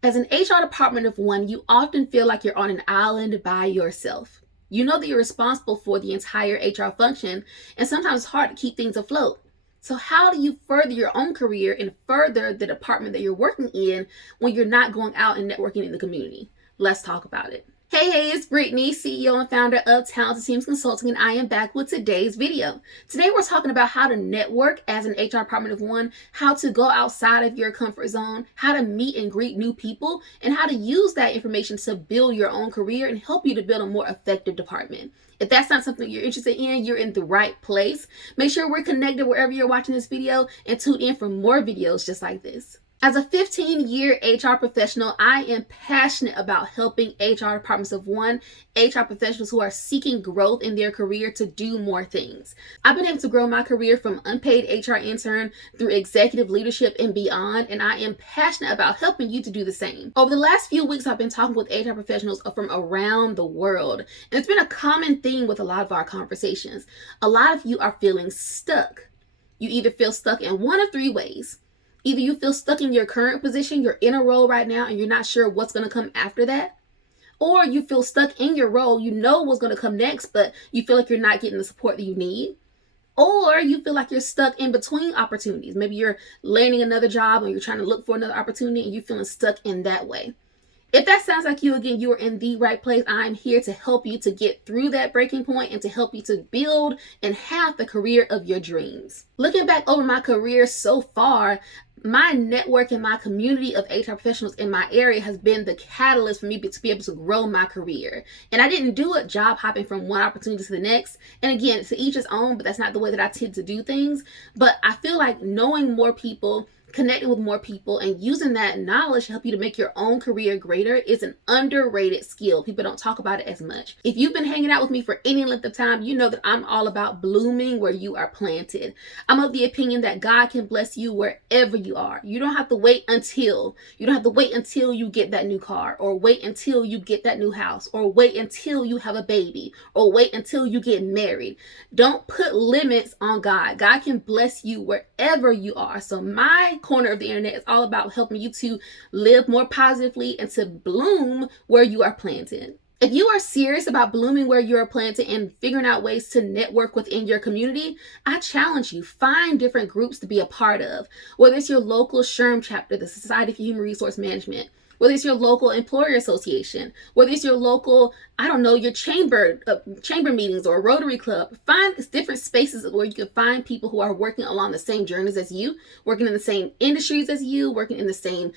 As an HR department of one, you often feel like you're on an island by yourself. You know that you're responsible for the entire HR function, and sometimes it's hard to keep things afloat. So, how do you further your own career and further the department that you're working in when you're not going out and networking in the community? Let's talk about it. Hey, it's Brittany, CEO and founder of Talented Teams Consulting, and I am back with today's video. Today, we're talking about how to network as an HR department of one, how to go outside of your comfort zone, how to meet and greet new people, and how to use that information to build your own career and help you to build a more effective department. If that's not something you're interested in, you're in the right place. Make sure we're connected wherever you're watching this video and tune in for more videos just like this. As a 15-year HR professional, I am passionate about helping HR departments of one, HR professionals who are seeking growth in their career to do more things. I've been able to grow my career from unpaid HR intern through executive leadership and beyond, and I am passionate about helping you to do the same. Over the last few weeks, I've been talking with HR professionals from around the world, and it's been a common theme with a lot of our conversations. A lot of you are feeling stuck. You either feel stuck in one of three ways. Either you feel stuck in your current position, you're in a role right now and you're not sure what's going to come after that. Or you feel stuck in your role, you know what's going to come next, but you feel like you're not getting the support that you need. Or you feel like you're stuck in between opportunities. Maybe you're landing another job or you're trying to look for another opportunity and you're feeling stuck in that way. If that sounds like you, again, you are in the right place. I'm here to help you to get through that breaking point and to help you to build and have the career of your dreams. Looking back over my career so far, my network and my community of HR professionals in my area has been the catalyst for me to be able to grow my career. And I didn't do it job hopping from one opportunity to the next. And again, to each his own, but that's not the way that I tend to do things. But I feel like knowing more people, connecting with more people, and using that knowledge to help you to make your own career greater is an underrated skill. People don't talk about it as much. If you've been hanging out with me for any length of time, you know that I'm all about blooming where you are planted. I'm of the opinion that God can bless you wherever you are. You don't have to wait until you get that new car, or wait until you get that new house, or wait until you have a baby, or wait until you get married. Don't put limits on God. God can bless you wherever you are. So my corner of the internet is all about helping you to live more positively and to bloom where you are planted. If you are serious about blooming where you are planted and figuring out ways to network within your community, I challenge you, find different groups to be a part of. Whether it's your local SHRM chapter, the Society for Human Resource Management, whether it's your local employer association, whether it's your local, your chamber meetings or Rotary Club. Find different spaces where you can find people who are working along the same journeys as you, working in the same industries as you, working in the same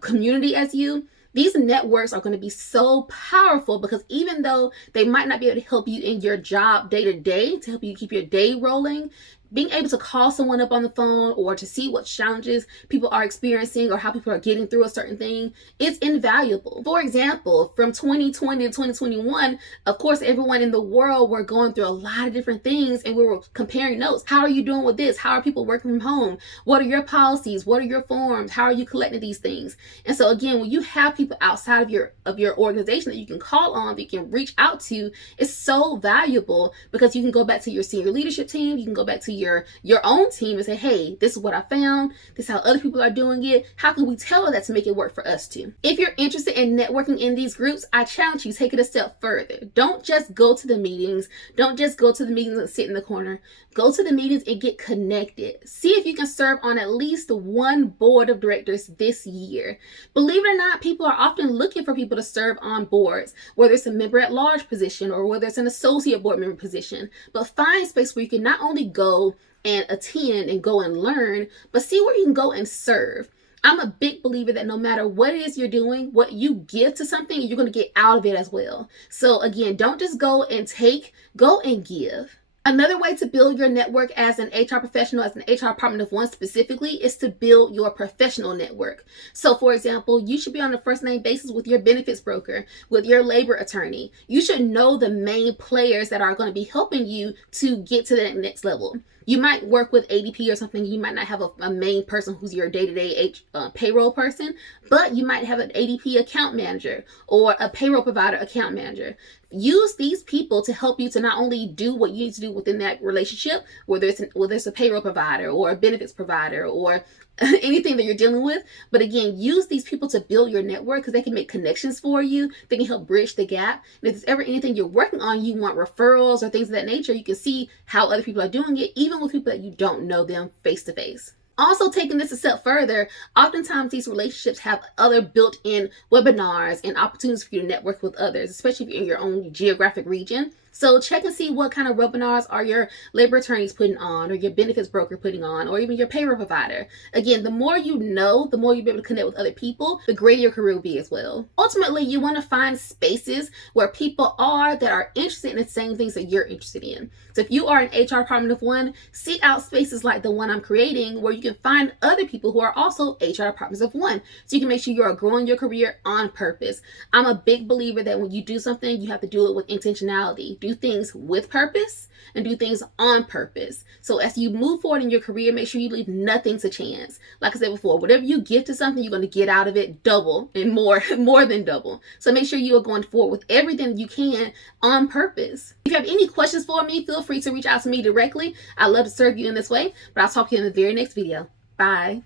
community as you. These networks are going to be so powerful because even though they might not be able to help you in your job day to day, to help you keep your day rolling, being able to call someone up on the phone or to see what challenges people are experiencing or how people are getting through a certain thing is invaluable. For example, from 2020 to 2021, of course, everyone in the world were going through a lot of different things and we were comparing notes. How are you doing with this? How are people working from home? What are your policies? What are your forms? How are you collecting these things? And so again, when you have people outside of your organization that you can call on, that you can reach out to, it's so valuable because you can go back to your senior leadership team, you can go back to your own team and say, hey, this is what I found. This is how other people are doing it. How can we tell that to make it work for us too? If you're interested in networking in these groups, I challenge you, take it a step further. Don't just go to the meetings. Don't just go to the meetings and sit in the corner. Go to the meetings and get connected. See if you can serve on at least one board of directors this year. Believe it or not, people are often looking for people to serve on boards, whether it's a member at large position or whether it's an associate board member position. But find space where you can not only go and attend and go and learn, but see where you can go and serve. I'm a big believer that no matter what it is you're doing, what you give to something, you're going to get out of it as well. So again, don't just go and take, go and give. Another way to build your network as an HR professional, as an HR department of one specifically, is to build your professional network. So for example, you should be on a first name basis with your benefits broker, with your labor attorney. You should know the main players that are going to be helping you to get to that next level. You might work with ADP or something. You might not have a main person who's your day-to-day payroll person, but you might have an ADP account manager or a payroll provider account manager. use these people to help you to not only do what you need to do within that relationship, whether it's a payroll provider or a benefits provider or anything that you're dealing with, but again, use these people to build your network because they can make connections for you. They can help bridge the gap. And if there's ever anything you're working on, you want referrals or things of that nature, you can see how other people are doing it, even with people that you don't know them face to face. Also, taking this a step further, oftentimes these relationships have other built-in webinars and opportunities for you to network with others, especially if you're in your own geographic region. So check and see what kind of webinars are your labor attorneys putting on, or your benefits broker putting on, or even your payroll provider. Again, the more you know, the more you'll be able to connect with other people, the greater your career will be as well. Ultimately, you want to find spaces where people are that are interested in the same things that you're interested in. So if you are an HR department of one, seek out spaces like the one I'm creating where you can find other people who are also HR departments of one. So you can make sure you are growing your career on purpose. I'm a big believer that when you do something, you have to do it with intentionality. Do things with purpose and do things on purpose. So as you move forward in your career, make sure you leave nothing to chance. Like I said before, whatever you give to something, you're going to get out of it double and more than double. So make sure you are going forward with everything you can on purpose. If you have any questions for me, feel free to reach out to me directly. I'd love to serve you in this way, but I'll talk to you in the very next video. Bye.